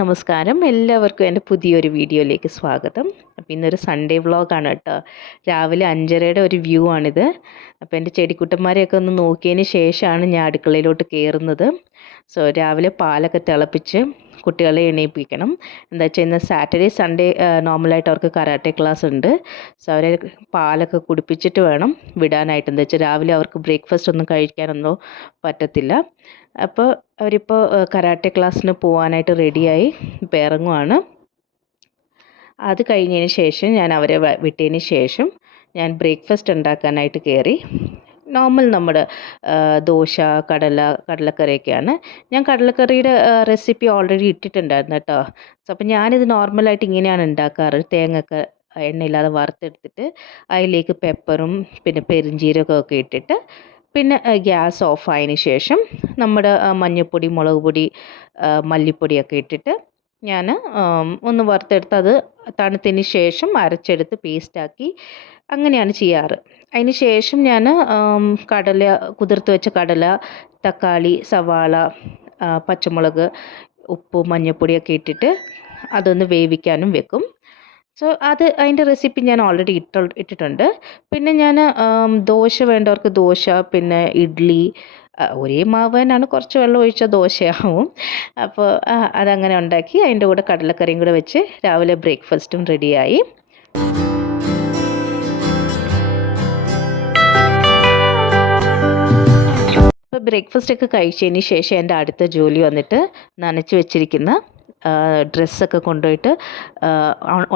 നമസ്കാരം. എല്ലാവർക്കും എൻ്റെ പുതിയൊരു വീഡിയോയിലേക്ക് സ്വാഗതം. അപ്പോൾ ഇന്നൊരു സൺഡേ വ്ളോഗാണ് കേട്ടോ. രാവിലെ 5:30യുടെ ഒരു വ്യൂ ആണിത്. അപ്പോൾ എൻ്റെ ചെടിക്കുട്ടന്മാരെയൊക്കെ ഒന്ന് നോക്കിയതിന് ശേഷമാണ് ഞാൻ അടുക്കളയിലോട്ട് കയറുന്നത്. രാവിലെ പാലൊക്കെ തിളപ്പിച്ച് കുട്ടികളെ എണീപ്പിക്കണം. എന്താ വെച്ചാൽ ഇന്ന് സാറ്റർഡേ സൺഡേ നോർമലായിട്ട് അവർക്ക് കരാട്ടെ ക്ലാസ് ഉണ്ട്. അവരെ പാലൊക്കെ കുടിപ്പിച്ചിട്ട് വേണം വിടാനായിട്ട്. എന്താ വെച്ചാൽ രാവിലെ അവർക്ക് ബ്രേക്ക്ഫാസ്റ്റ് ഒന്നും കഴിക്കാനൊന്നും പറ്റത്തില്ല. അപ്പോൾ അവരിപ്പോൾ കരാട്ടെ ക്ലാസ്സിന് പോകാനായിട്ട് റെഡിയായി ഇപ്പോൾ ഇറങ്ങുവാണ്. അത് കഴിഞ്ഞതിന് ശേഷം ഞാൻ അവരെ വിട്ടതിന് ശേഷം ഞാൻ ബ്രേക്ക്ഫാസ്റ്റ് ഉണ്ടാക്കാനായിട്ട് കയറി. നോർമൽ നമ്മുടെ ദോശ, കടലക്കറിയൊക്കെയാണ്. ഞാൻ കടലക്കറിയുടെ റെസിപ്പി ഓൾറെഡി ഇട്ടിട്ടുണ്ടായിരുന്നു കേട്ടോ. അപ്പോൾ ഞാനിത് നോർമലായിട്ട് ഇങ്ങനെയാണ് ഉണ്ടാക്കാറ്. തേങ്ങയൊക്കെ എണ്ണയില്ലാതെ വറുത്തെടുത്തിട്ട് അതിലേക്ക് പെപ്പറും പിന്നെ പെരുംജീരകമൊക്കെ ഇട്ടിട്ട് പിന്നെ ഗ്യാസ് ഓഫ് ആയതിന് ശേഷം നമ്മുടെ മഞ്ഞൾപ്പൊടി, മുളക് പൊടി, മല്ലിപ്പൊടിയൊക്കെ ഇട്ടിട്ട് ഞാൻ ഒന്ന് വറുത്തെടുത്ത് അത് തണുത്തതിന് ശേഷം അരച്ചെടുത്ത് പേസ്റ്റാക്കി അങ്ങനെയാണ് ചെയ്യാറ്. അതിന് ശേഷം ഞാൻ കുതിർത്ത് വെച്ച കടല, തക്കാളി, സവാള, പച്ചമുളക്, ഉപ്പ്, മഞ്ഞൾപ്പൊടിയൊക്കെ ഇട്ടിട്ട് അതൊന്ന് വേവിക്കാനും വെക്കും. അതിൻ്റെ റെസിപ്പി ഞാൻ ഓൾറെഡി ഇട്ടിട്ടുണ്ട്. പിന്നെ ഞാൻ ദോശ വേണ്ടവർക്ക് ദോശ, പിന്നെ ഇഡ്ഡലി, ഒരേ മാവ് തന്നെയാണ്, കുറച്ച് വെള്ളം ഒഴിച്ചാൽ ദോശയാവും. അപ്പോൾ അതങ്ങനെ ഉണ്ടാക്കി അതിൻ്റെ കൂടെ കടലക്കറിയും കൂടെ വെച്ച് രാവിലെ ബ്രേക്ക്ഫാസ്റ്റും റെഡിയായി. അപ്പോൾ ബ്രേക്ക്ഫാസ്റ്റൊക്കെ കഴിച്ചതിന് ശേഷം എൻ്റെ അടുത്ത ജോലി വന്നിട്ട് നനച്ച് വെച്ചിരിക്കുന്ന ഡ്രസ്സൊക്കെ കൊണ്ടുപോയിട്ട്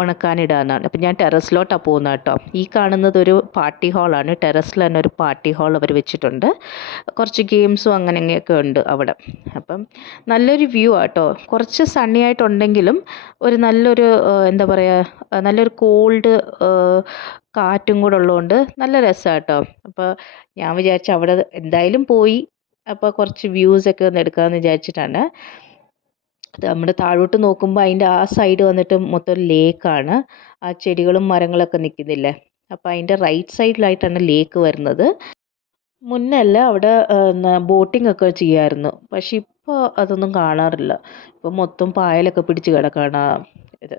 ഉണക്കാനിടാനാണ്. അപ്പം ഞാൻ ടെറസിലോട്ടാണ് പോകുന്നത് കേട്ടോ. ഈ കാണുന്നത് ഒരു പാർട്ടി ഹാളാണ്. ടെറസിൽ തന്നെ ഒരു പാർട്ടി ഹാൾ അവർ വെച്ചിട്ടുണ്ട്. കുറച്ച് ഗെയിംസും അങ്ങനെയൊക്കെ ഉണ്ട് അവിടെ. അപ്പം നല്ലൊരു വ്യൂ ആട്ടോ. കുറച്ച് സണ്ണി ആയിട്ടുണ്ടെങ്കിലും ഒരു നല്ലൊരു എന്താ പറയുക, നല്ലൊരു കോൾഡ് കാറ്റും കൂടെ ഉള്ളതുകൊണ്ട് നല്ല രസമാണ് കേട്ടോ. അപ്പോൾ ഞാൻ വിചാരിച്ചു അവിടെ എന്തായാലും പോയി അപ്പോൾ കുറച്ച് വ്യൂസൊക്കെ ഒന്ന് എടുക്കാമെന്ന് വിചാരിച്ചിട്ടാണ്. നമ്മുടെ താഴോട്ട് നോക്കുമ്പോൾ അതിൻ്റെ ആ സൈഡ് വന്നിട്ട് മൊത്തം ലേക്കാണ്. ആ ചെടികളും മരങ്ങളൊക്കെ നിൽക്കുന്നില്ലേ, അപ്പോൾ അതിൻ്റെ റൈറ്റ് സൈഡിലായിട്ടാണ് ലേക്ക് വരുന്നത്. മുന്നല്ല അവിടെ ബോട്ടിംഗ് ഒക്കെ ചെയ്യുമായിരുന്നു. പക്ഷെ ഇപ്പോൾ അതൊന്നും കാണാറില്ല. ഇപ്പോൾ മൊത്തം പായലൊക്കെ പിടിച്ച് കിടക്കുകയാണ് ഇത്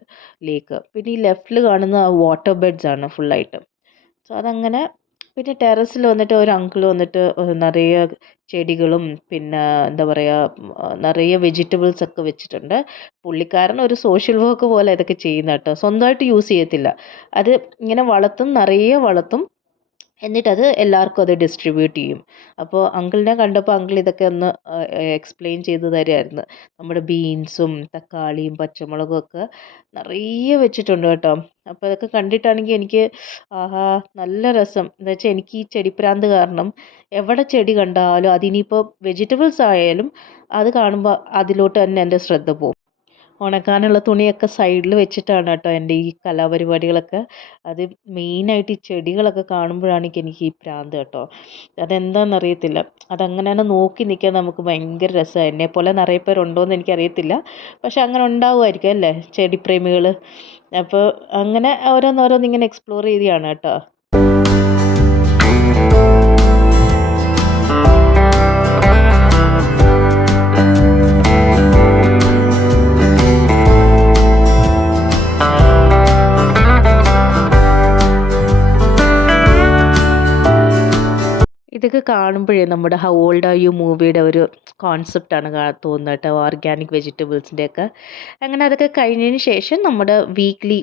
ലേക്ക്. പിന്നെ ഈ ലെഫ്റ്റിൽ കാണുന്ന വാട്ടർ ബെഡ്സ് ആണ് ഫുള്ളായിട്ട്. അതങ്ങനെ. പിന്നെ ടെറസിൽ വന്നിട്ട് ഒരു അങ്കിൾ വന്നിട്ട് നിറയെ ചെടികളും പിന്നെ എന്താ പറയുക നിറയെ വെജിറ്റബിൾസ് ഒക്കെ വെച്ചിട്ടുണ്ട്. പുള്ളിക്കാരൻ ഒരു സോഷ്യൽ വർക്ക് പോലെ ഇതൊക്കെ ചെയ്യുന്ന കേട്ടോ. സ്വന്തമായിട്ട് യൂസ് ചെയ്യത്തില്ല. അത് ഇങ്ങനെ വളർത്തും, നിറയെ വളർത്തും, എന്നിട്ടത് എല്ലാവർക്കും അത് ഡിസ്ട്രിബ്യൂട്ട് ചെയ്യും. അപ്പോൾ അങ്കിളിനെ കണ്ടപ്പോൾ അങ്കിൾ ഇതൊക്കെ ഒന്ന് എക്സ്പ്ലെയിൻ ചെയ്ത് തരുമായിരുന്നു. നമ്മുടെ ബീൻസും തക്കാളിയും പച്ചമുളകും ഒക്കെ നിറയെ വെച്ചിട്ടുണ്ട് കേട്ടോ. അപ്പോൾ അതൊക്കെ കണ്ടിട്ടാണെങ്കിൽ എനിക്ക് ആഹാ നല്ല രസം. എന്ന് വെച്ചാൽ എനിക്ക് ഈ ചെടിപ്രാന്ത് കാരണം എവിടെ ചെടി കണ്ടാലും അതിനിപ്പോൾ വെജിറ്റബിൾസ് ആയാലും അത് കാണുമ്പോൾ അതിലോട്ട് തന്നെ എൻ്റെ ശ്രദ്ധ പോകും. ഉണക്കാനുള്ള തുണിയൊക്കെ സൈഡിൽ വെച്ചിട്ടാണ് കേട്ടോ എൻ്റെ ഈ കലാപരിപാടികളൊക്കെ. അത് മെയിനായിട്ട് ഈ ചെടികളൊക്കെ കാണുമ്പോഴാണ് എനിക്ക് ഈ പ്രാന്ത് കേട്ടോ. അതെന്താണെന്നറിയത്തില്ല. അതങ്ങനെ തന്നെ നോക്കി നിൽക്കാൻ നമുക്ക് ഭയങ്കര രസമാണ്. എന്നെപ്പോലെ നിറയെ പേരുണ്ടോയെന്ന് എനിക്കറിയത്തില്ല, പക്ഷെ അങ്ങനെ ഉണ്ടാവുമായിരിക്കും അല്ലേ ചെടിപ്രേമികൾ. അപ്പോൾ അങ്ങനെ ഓരോന്നിങ്ങനെ എക്സ്പ്ലോർ ചെയ്തതാണ് കേട്ടോ. ഇതൊക്കെ കാണുമ്പോഴേ നമ്മുടെ ഹൗ ഓൾഡ് ആർ യു മൂവിയുടെ ഒരു കോൺസെപ്റ്റാണ് തോന്നുന്നത് കേട്ടോ. ഓർഗാനിക് വെജിറ്റബിൾസിൻ്റെയൊക്കെ. അങ്ങനെ അതൊക്കെ കഴിഞ്ഞതിന് ശേഷം നമ്മുടെ വീക്ക്ലി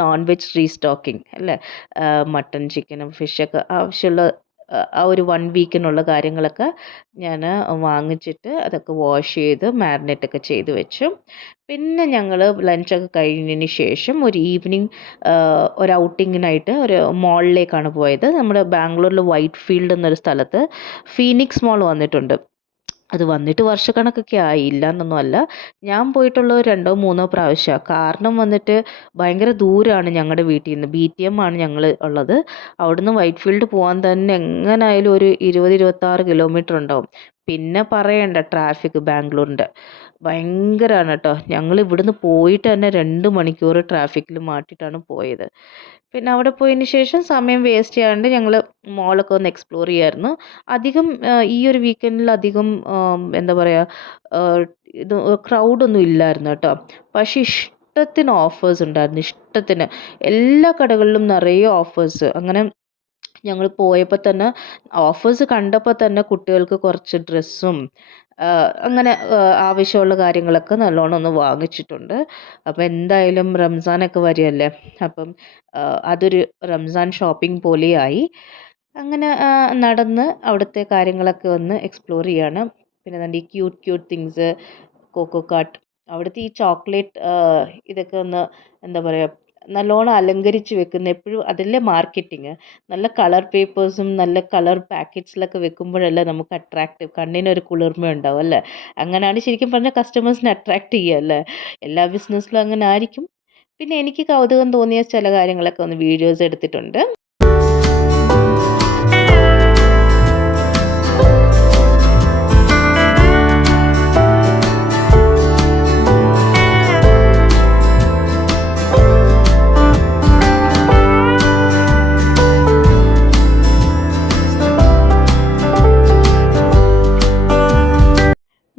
നോൺ വെജ് റീസ്റ്റോക്കിംഗ് അല്ലേ, മട്ടൺ, ചിക്കനും ഫിഷൊക്കെ ആവശ്യമുള്ള ആ ഒരു 1 വീക്കിനുള്ള കാര്യങ്ങളൊക്കെ ഞാൻ വാങ്ങിച്ചിട്ട് അതൊക്കെ വാഷ് ചെയ്ത് മാരിനേറ്റൊക്കെ ചെയ്ത് വെച്ചു. പിന്നെ ഞങ്ങൾ ലഞ്ചൊക്കെ കഴിഞ്ഞതിന് ശേഷം ഒരു ഈവനിങ് ഒരു ഔട്ടിങ്ങിനായിട്ട് ഒരു മോളിലേക്കാണ് പോയത്. നമ്മുടെ ബാംഗ്ലൂരിൽ വൈറ്റ് ഫീൽഡ് എന്നൊരു സ്ഥലത്ത് ഫീനിക്സ് മോൾ വന്നിട്ടുണ്ട്. അത് വന്നിട്ട് വർഷക്കണക്കൊക്കെ ആയി, ഇല്ല എന്നൊന്നും അല്ല. ഞാൻ പോയിട്ടുള്ളത് 2 or 3 പ്രാവശ്യമാണ്. കാരണം വന്നിട്ട് ഭയങ്കര ദൂരമാണ് ഞങ്ങളുടെ വീട്ടിൽ നിന്ന്. BTM ആണ് ഞങ്ങൾ ഉള്ളത്. അവിടുന്ന് വൈറ്റ് ഫീൽഡ് പോകാൻ തന്നെ എങ്ങനായാലും ഒരു 20-26 കിലോമീറ്റർ ഉണ്ടാവും. പിന്നെ പറയണ്ട ട്രാഫിക് ബാംഗ്ലൂരിൻ്റെ ഭയങ്കരമാണ് കേട്ടോ. ഞങ്ങൾ ഇവിടുന്ന് പോയിട്ട് തന്നെ 2 മണിക്കൂർ ട്രാഫിക്കിൽ മാറ്റിയിട്ടാണ് പോയത്. പിന്നെ അവിടെ പോയതിന് ശേഷം സമയം വേസ്റ്റ് ചെയ്യാണ്ട് ഞങ്ങൾ മോളൊക്കെ ഒന്ന് എക്സ്പ്ലോർ ചെയ്യായിരുന്നു. അധികം ഈ ഒരു വീക്കെൻഡിൽ അധികം എന്താ പറയുക ഇത് ക്രൗഡൊന്നും ഇല്ലായിരുന്നു കേട്ടോ. പക്ഷേ ഇഷ്ടത്തിന് ഓഫേഴ്സ് ഉണ്ടായിരുന്നു, ഇഷ്ടത്തിന്. എല്ലാ കടകളിലും നിറയെ ഓഫേഴ്സ്. അങ്ങനെ ഞങ്ങൾ പോയപ്പോൾ തന്നെ ഓഫേഴ്സ് കണ്ടപ്പോൾ തന്നെ കുട്ടികൾക്ക് കുറച്ച് ഡ്രസ്സും അങ്ങനെ ആവശ്യമുള്ള കാര്യങ്ങളൊക്കെ നല്ലോണം ഒന്ന് വാങ്ങിച്ചിട്ടുണ്ട്. അപ്പോൾ എന്തായാലും റംസാനൊക്കെ വരികയല്ലേ, അപ്പം അതൊരു റംസാൻ ഷോപ്പിംഗ് പോലെയായി. അങ്ങനെ നടന്ന് അവിടുത്തെ കാര്യങ്ങളൊക്കെ ഒന്ന് എക്സ്പ്ലോർ ചെയ്യാണ്. പിന്നെ ദാണ്ട് ഈ ക്യൂട്ട് ക്യൂട്ട് തിങ്സ്, കോക്കോ കാട്ട്, അവിടുത്തെ ഈ ചോക്ലേറ്റ് ഇതൊക്കെ ഒന്ന് എന്താ പറയുക, നല്ലോണം അലങ്കരിച്ച് വെക്കുന്ന, എപ്പോഴും അതല്ലേ മാർക്കറ്റിങ്. നല്ല കളർ പേപ്പേഴ്സും നല്ല കളർ പാക്കറ്റ്സിലൊക്കെ വെക്കുമ്പോഴല്ലേ നമുക്ക് അട്രാക്റ്റീവ്, കണ്ണിനൊരു കുളിർമ ഉണ്ടാവും അല്ലേ. അങ്ങനെയാണ് ശരിക്കും പറഞ്ഞാൽ കസ്റ്റമേഴ്സിനെ അട്രാക്റ്റ് ചെയ്യുക അല്ലേ. എല്ലാ ബിസിനസ്സിലും അങ്ങനെ ആയിരിക്കും. പിന്നെ എനിക്ക് കൗതുകം തോന്നിയ ചില കാര്യങ്ങളൊക്കെ ഒന്ന് വീഡിയോസ് എടുത്തിട്ടുണ്ട്.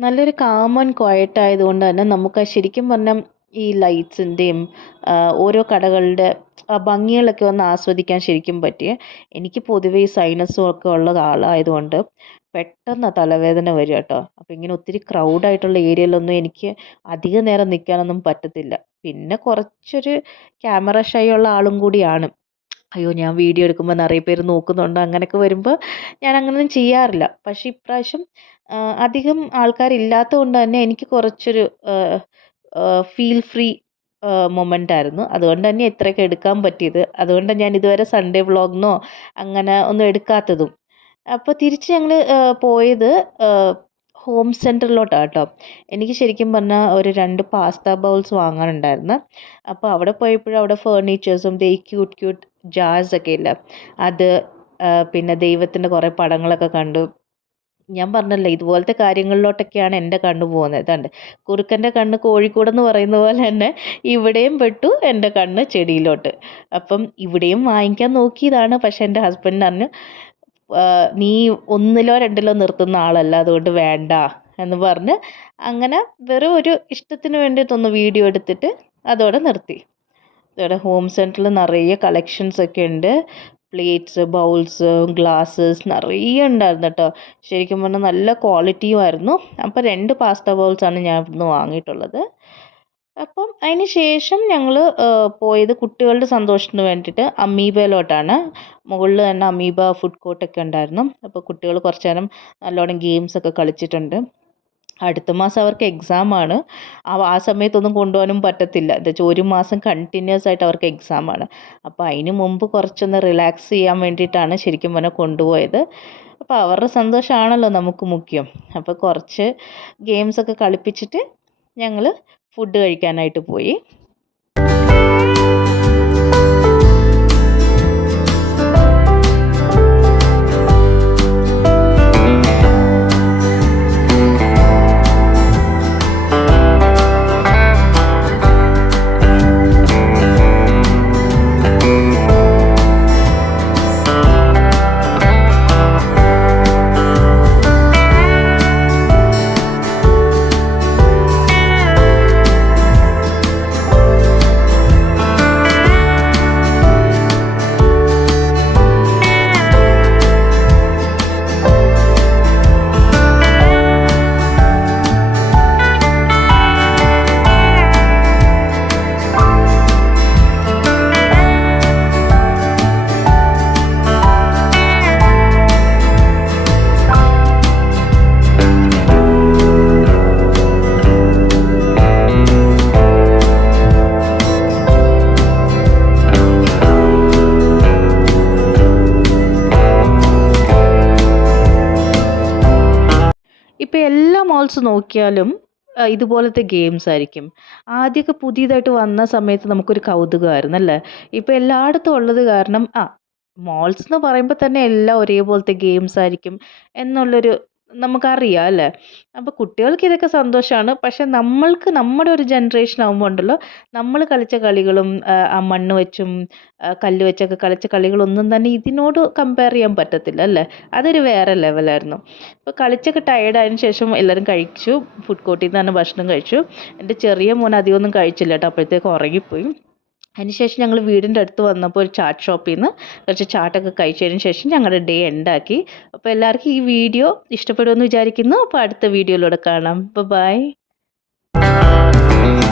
നല്ലൊരു കാം ആൻഡ് ക്വയറ്റ് ആയതുകൊണ്ട് തന്നെ നമുക്ക് ശരിക്കും പറഞ്ഞാൽ ഈ ലൈറ്റ്സിൻ്റെയും ഓരോ കടകളുടെ ഭംഗികളൊക്കെ ഒന്ന് ആസ്വദിക്കാൻ ശരിക്കും പറ്റിയ. എനിക്ക് പൊതുവേ ഈ സൈനസും ഒക്കെ ഉള്ള ആളായതുകൊണ്ട് പെട്ടെന്ന് തലവേദന വരും കേട്ടോ. അപ്പോൾ ഇങ്ങനെ ഒത്തിരി ക്രൗഡായിട്ടുള്ള ഏരിയയിലൊന്നും എനിക്ക് അധിക നേരം നിൽക്കാനൊന്നും പറ്റത്തില്ല. പിന്നെ കുറച്ചൊരു ക്യാമറ ഷൈ ഉള്ള ആളും കൂടിയാണ്. അയ്യോ, ഞാൻ വീഡിയോ എടുക്കുമ്പോൾ നിറയെ പേര് നോക്കുന്നുണ്ട്, അങ്ങനെയൊക്കെ വരുമ്പോൾ ഞാൻ അങ്ങനെയൊന്നും ചെയ്യാറില്ല. പക്ഷേ ഇപ്രാവശ്യം അധികം ആൾക്കാരില്ലാത്തത് കൊണ്ട് തന്നെ എനിക്ക് കുറച്ചൊരു ഫീൽ ഫ്രീ മൊമെൻ്റ് ആയിരുന്നു. അതുകൊണ്ട് തന്നെ ഇത്രയൊക്കെ എടുക്കാൻ പറ്റിയത്. അതുകൊണ്ടാണ് ഞാൻ ഇതുവരെ സൺഡേ വ്ളോഗിനോ അങ്ങനെ ഒന്നും എടുക്കാത്തതും. അപ്പോൾ തിരിച്ച് ഞങ്ങൾ പോയത് ഹോം സെൻറ്ററിലോട്ടാണ് കേട്ടോ. എനിക്ക് ശരിക്കും പറഞ്ഞാൽ ഒരു 2 പാസ്ത ബൗൾസ് വാങ്ങാനുണ്ടായിരുന്നു. അപ്പോൾ അവിടെ പോയപ്പോഴും അവിടെ ഫേർണിച്ചേഴ്സും ഈ ക്യൂട്ട് ക്യൂട്ട് ജാർസൊക്കെ ഇല്ല, അത് പിന്നെ ദൈവത്തിൻ്റെ കുറേ പടങ്ങളൊക്കെ കണ്ടു. ഞാൻ പറഞ്ഞല്ലോ, ഇതുപോലത്തെ കാര്യങ്ങളിലോട്ടൊക്കെയാണ് എൻ്റെ കണ്ണ് പോകുന്നത്. ഇതാണ്ട് കുറുക്കൻ്റെ കണ്ണ് കോഴിക്കോടെന്ന് പറയുന്ന പോലെ തന്നെ ഇവിടെയും പെട്ടു എൻ്റെ കണ്ണ് ചെടിയിലോട്ട്. അപ്പം ഇവിടെയും വാങ്ങിക്കാൻ നോക്കിയതാണ്. പക്ഷേ എൻ്റെ ഹസ്ബൻഡ് പറഞ്ഞു, നീ 1ലോ 2ലോ നിർത്തുന്ന ആളല്ല, അതുകൊണ്ട് വേണ്ട എന്ന് പറഞ്ഞ് അങ്ങനെ വെറും ഒരു ഇഷ്ടത്തിന് വേണ്ടിയിട്ടൊന്ന് വീഡിയോ എടുത്തിട്ട് അതോടെ നിർത്തി. ഇവിടെ ഹോം സെൻറ്ററിൽ നിറയെ കളക്ഷൻസ് ഒക്കെ ഉണ്ട്. പ്ലേറ്റ്സ്, ബൗൾസ്, ഗ്ലാസ്സസ് നിറയെ ഉണ്ടായിരുന്നു കേട്ടോ. ശരിക്കും പറഞ്ഞാൽ നല്ല ക്വാളിറ്റിയും ആയിരുന്നു. അപ്പോൾ 2 പാസ്ത ബൗൾസാണ് ഞാൻ ഇവിടുന്ന് വാങ്ങിയിട്ടുള്ളത്. അപ്പം അതിന് ശേഷം ഞങ്ങൾ പോയത് കുട്ടികളുടെ സന്തോഷത്തിന് വേണ്ടിയിട്ട് അമീബയിലോട്ടാണ്. മുകളിൽ തന്നെ അമീബ ഫുഡ് കോർട്ടൊക്കെ ഉണ്ടായിരുന്നു. അപ്പോൾ കുട്ടികൾ കുറച്ച് നേരം നല്ലോണം ഗെയിംസൊക്കെ കളിച്ചിട്ടുണ്ട്. അടുത്ത മാസം അവർക്ക് എക്സാമാണ്. ആ സമയത്തൊന്നും കൊണ്ടുപോകാനും പറ്റത്തില്ല. എന്താ വെച്ചാൽ 1 മാസം കണ്ടിന്യൂസ് ആയിട്ട് അവർക്ക് എക്സാമാണ്. അപ്പോൾ അതിന് മുമ്പ് കുറച്ചൊന്ന് റിലാക്സ് ചെയ്യാൻ വേണ്ടിയിട്ടാണ് ശരിക്കും പറഞ്ഞാൽ കൊണ്ടുപോയത്. അപ്പോൾ അവരുടെ സന്തോഷമാണല്ലോ നമുക്ക് മുഖ്യം. അപ്പോൾ കുറച്ച് ഗെയിംസൊക്കെ കളിപ്പിച്ചിട്ട് ഞങ്ങൾ ഫുഡ് കഴിക്കാനായിട്ട് പോയി. ഇപ്പോൾ എല്ലാ മോൾസ് നോക്കിയാലും ഇതുപോലത്തെ ഗെയിംസ് ആയിരിക്കും. ആദ്യമൊക്കെ പുതിയതായിട്ട് വന്ന സമയത്ത് നമുക്കൊരു കൗതുകമായിരുന്നു അല്ലേ. ഇപ്പോൾ എല്ലായിടത്തും ഉള്ളത് കാരണം മോൾസ് എന്ന് പറയുമ്പോൾ തന്നെ എല്ലാം ഒരേപോലത്തെ ഗെയിംസ് ആയിരിക്കും എന്നുള്ളൊരു നമുക്കറിയാം അല്ലേ? അപ്പോൾ കുട്ടികൾക്ക് ഇതൊക്കെ സന്തോഷമാണ്. പക്ഷെ നമ്മൾക്ക് നമ്മുടെ ഒരു ജനറേഷൻ ആകുമ്പോൾ ഉണ്ടല്ലോ, നമ്മൾ കളിച്ച കളികളും ആ മണ്ണ് വെച്ചും കല്ല് വെച്ചൊക്കെ കളിച്ച കളികളൊന്നും തന്നെ ഇതിനോട് കമ്പയർ ചെയ്യാൻ പറ്റത്തില്ല അല്ലേ? അതൊരു വേറെ ലെവലായിരുന്നു. അപ്പോൾ കളിച്ചൊക്കെ ടയേർഡ് ആയതിനു ശേഷം എല്ലാവരും കഴിച്ചു. ഫുഡ് കോർട്ടിൽ നിന്ന് തന്നെ ഭക്ഷണം കഴിച്ചു. എൻ്റെ ചെറിയ മോൻ അധികമൊന്നും കഴിച്ചില്ല കേട്ടോ, അപ്പോഴത്തേക്ക് ഉറങ്ങിപ്പോയി. അതിനുശേഷം ഞങ്ങൾ വീടിൻ്റെ അടുത്ത് വന്നപ്പോൾ ഒരു ചാട്ട് ഷോപ്പിൽ നിന്ന് കുറച്ച് ചാട്ടൊക്കെ കഴിച്ചതിന് ശേഷം ഞങ്ങളുടെ ഡേ എൻഡാക്കി. അപ്പോൾ എല്ലാവർക്കും ഈ വീഡിയോ ഇഷ്ടപ്പെടുമെന്ന് വിചാരിക്കുന്നു. അപ്പോൾ അടുത്ത വീഡിയോയിലൂടെ കാണാം. ബൈ.